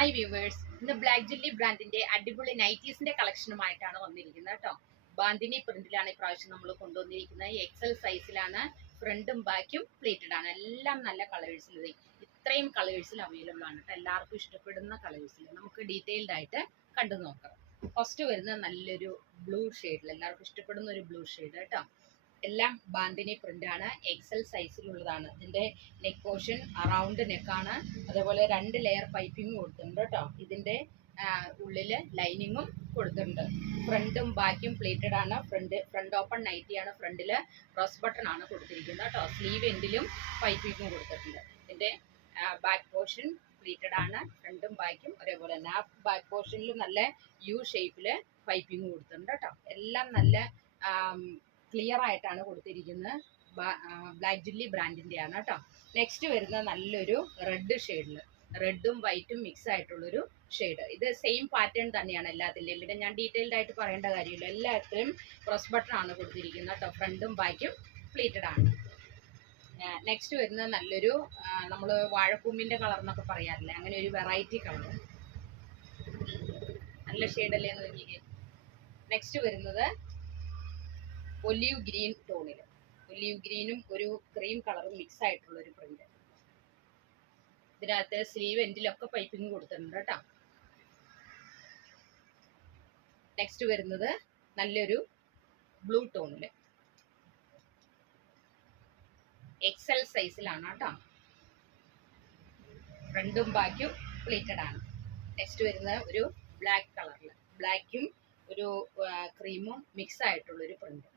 Hi viewers, ഇന്ന് black jelly ബ്രാൻഡിന്റെ അടിപൊളി നൈറ്റീസിന്റെ കളക്ഷനുമായിട്ടാണ് വന്നിരിക്കുന്നത് കേട്ടോ. ബാന്തിനി പ്രിന്റിലാണ് ഇപ്രാവശ്യം നമ്മൾ കൊണ്ടുവന്നിരിക്കുന്നത്. എക്സൽ സൈസിലാണ്, ഫ്രണ്ടും ബാക്കും പ്ലേറ്റഡ് ആണ്. എല്ലാം നല്ല കളേഴ്സിൽ, ഇത്രയും കളേഴ്സിൽ അവൈലബിൾ ആണ് കേട്ടോ. എല്ലാവർക്കും ഇഷ്ടപ്പെടുന്ന കളേഴ്സിൽ നമുക്ക് ഡീറ്റെയിൽഡ് ആയിട്ട് കണ്ടു നോക്കാം. ഫസ്റ്റ് വരുന്നത് നല്ലൊരു ബ്ലൂ ഷെയ്ഡിൽ, എല്ലാവർക്കും ഇഷ്ടപ്പെടുന്ന ഒരു ബ്ലൂ ഷെയ്ഡ് കേട്ടോ. എല്ലാം ബാന്തിനി പ്രിന്റ് ആണ്, എക്സൽ സൈസിലുള്ളതാണ്. ഇതിന്റെ നെക്ക് പോർഷൻ അറൗണ്ട് നെക്കാണ്, അതേപോലെ 2 ലെയർ പൈപ്പിംഗ് കൊടുത്തിട്ടുണ്ട് കേട്ടോ. ഇതിന്റെ ഉള്ളില് ലൈനിങ്ങും കൊടുത്തിട്ടുണ്ട്. ഫ്രണ്ടും ബാക്കും പ്ലേറ്റഡ് ആണ്. ഫ്രണ്ട് ഓപ്പൺ നൈറ്റിയാണ്. ഫ്രണ്ടില് ക്രോസ് ബട്ടൺ ആണ് കൊടുത്തിരിക്കുന്നത് കേട്ടോ. സ്ലീവ് എൻഡിലും പൈപ്പിംഗ് കൊടുത്തിട്ടുണ്ട്. ഇതിന്റെ ബാക്ക് പോർഷൻ പ്ലേറ്റഡ് ആണ്. ഫ്രണ്ടും ബാക്കും ഒരേപോലെ തന്നെ. ആ ബാക്ക് പോർഷനിൽ നല്ല യു ഷേപ്പില് പൈപ്പിംഗ് കൊടുത്തിട്ടുണ്ട് കേട്ടോ. എല്ലാം നല്ല ക്ലിയർ ആയിട്ടാണ് കൊടുത്തിരിക്കുന്നത്. ബ്ലാക്ക് ജെല്ലി ബ്രാൻഡിന്റെ ആണ് കേട്ടോ. നെക്സ്റ്റ് വരുന്നത് നല്ലൊരു റെഡ് ഷെയ്ഡിൽ, റെഡും വൈറ്റും മിക്സ് ആയിട്ടുള്ളൊരു ഷെയ്ഡ്. ഇത് സെയിം പാറ്റേൺ തന്നെയാണ് എല്ലാത്തിൻ്റെയും. പിന്നെ ഞാൻ ഡീറ്റെയിൽഡ് ആയിട്ട് പറയേണ്ട കാര്യമില്ല, എല്ലാത്തിലും ക്രോസ് ബട്ടൺ ആണ് കൊടുത്തിരിക്കുന്നത് കേട്ടോ. ഫ്രണ്ടും ബാക്കും പ്ലീറ്റഡ് ആണ്. നെക്സ്റ്റ് വരുന്നത് നല്ലൊരു നമ്മൾ വാഴപ്പൂമ്പിന്റെ കളർ എന്നൊക്കെ പറയാറില്ലേ, അങ്ങനെ ഒരു വെറൈറ്റി കളർ, നല്ല ഷെയ്ഡല്ലേ എന്ന് നോക്കിയേ. നെക്സ്റ്റ് വരുന്നത് ഒലീവ് ഗ്രീൻ ടോണിൽ, ഒലീവ് ഗ്രീനും ഒരു ക്രീം കളറും മിക്സ് ആയിട്ടുള്ള ഒരു പ്രിന്റ്. ഇതിനകത്ത് സ്ലീവ് എൻഡിലൊക്കെ പൈപ്പിംഗ് കൊടുത്തിട്ടുണ്ട് കേട്ടോ. നെക്സ്റ്റ് വരുന്നത് നല്ലൊരു ബ്ലൂ ടോണിൽ, എക്സൽ സൈസിലാണ് കേട്ടോ. ഫ്രണ്ടും ബാക്കും പ്ലേറ്റഡ് ആണ്. നെക്സ്റ്റ് വരുന്നത് ഒരു ബ്ലാക്ക് കളറിൽ, ബ്ലാക്കും ഒരു ക്രീമും മിക്സ് ആയിട്ടുള്ളൊരു പ്രിന്റ്.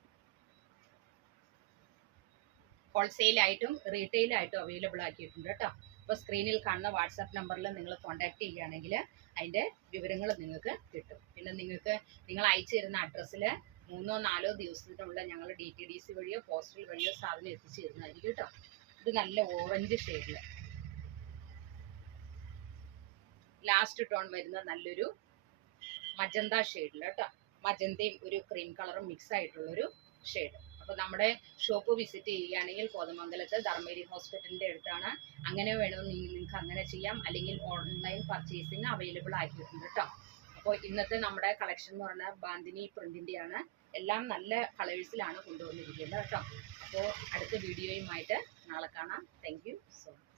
ഹോൾസെയിലായിട്ടും റീറ്റെയിലായിട്ടും അവൈലബിൾ ആക്കിയിട്ടുണ്ട് കേട്ടോ. അപ്പോൾ സ്ക്രീനിൽ കാണുന്ന വാട്സാപ്പ് നമ്പറിൽ നിങ്ങൾ കോൺടാക്ട് ചെയ്യുകയാണെങ്കിൽ അതിൻ്റെ വിവരങ്ങൾ നിങ്ങൾക്ക് കിട്ടും. പിന്നെ നിങ്ങൾ അയച്ചു തരുന്ന അഡ്രസ്സിൽ 3-4 ദിവസത്തിനുള്ളിൽ ഞങ്ങൾ DTDC വഴിയോ പോസ്റ്റൽ വഴിയോ സാധനം എത്തിച്ചു തരുന്നതായിരിക്കും കേട്ടോ. ഇത് നല്ല ഓറഞ്ച് ഷെയ്ഡിൽ, ലാസ്റ്റ് ടോൺ വരുന്നത് നല്ലൊരു മജന്ത ഷെയ്ഡിൽ കേട്ടോ. മജന്തയും ഒരു ക്രീം കളറും മിക്സ് ആയിട്ടുള്ളൊരു ഷെയ്ഡ്. അപ്പോൾ നമ്മുടെ ഷോപ്പ് വിസിറ്റ് ചെയ്യുകയാണെങ്കിൽ കോതമംഗലത്ത് ധർമ്മേരി ഹോസ്പിറ്റലിൻ്റെ അടുത്താണ്. അങ്ങനെ വേണമെങ്കിൽ നിങ്ങൾക്ക് അങ്ങനെ ചെയ്യാം, അല്ലെങ്കിൽ ഓൺലൈൻ പർച്ചേസിങ് അവൈലബിൾ ആക്കിയിട്ടുണ്ട് കേട്ടോ. അപ്പോൾ ഇന്നത്തെ നമ്മുടെ കളക്ഷൻ എന്ന് പറഞ്ഞാൽ ബാന്തിനി പ്രിന്റിൻ്റെയാണ്. എല്ലാം നല്ല കളേഴ്സിലാണ് കൊണ്ടുവന്നിരിക്കുന്നത് കേട്ടോ. അപ്പോൾ അടുത്ത വീഡിയോയുമായിട്ട് നാളെ കാണാം. Thank you so much.